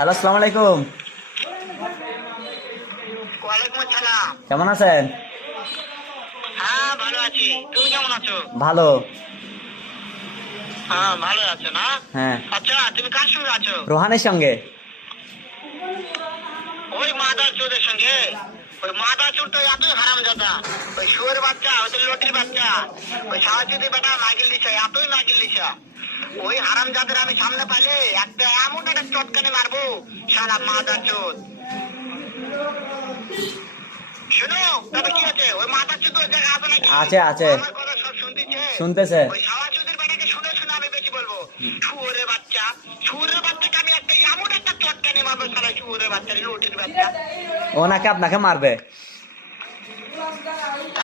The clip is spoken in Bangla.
হ্যালো, আসসালামু আলাইকুম। ওয়ালাইকুম আসসালাম। কেমন আছেন? হ্যাঁ ভালো আছি, তুমি কেমন আছো? ভালো। হ্যাঁ ভালো আছো না? হ্যাঁ, আচ্ছা তুমি কার সঙ্গে আছো? রোহানের সঙ্গে। ওই মাদার চোদের সঙ্গে? ওই মাদার চোর তো এতই হারামজাদা, ওই শুয়োর বাচ্চা, ওদের লটির বাচ্চা, ওই সাহায্যতে বেটা নাগিল দিছা, এতই নাগিল দিছা। ওই হারামজাদের আমি সামনে পাইলে একটা এমন একটা চটকানি মারবো, শালা মাদার চোদ। শোনো তবে কি আছে, ওই মাদার চোদ ওই জায়গায় আছে নাকি? আছে, আছে। ও আমার কথা সব শুনতেছে। শুনতেছে। ওই সাহায্যদের বেটাকে শুনে শুনে আমি বেশি বলবো, শুয়োরের বাচ্চা, শুয়োরের বাচ্চাকে আমি একটা এমন একটা চটকানি মারবো, শালা শুয়োরের বাচ্চা, লটির বাচ্চা। ও নাকি আপনাকে মারবে।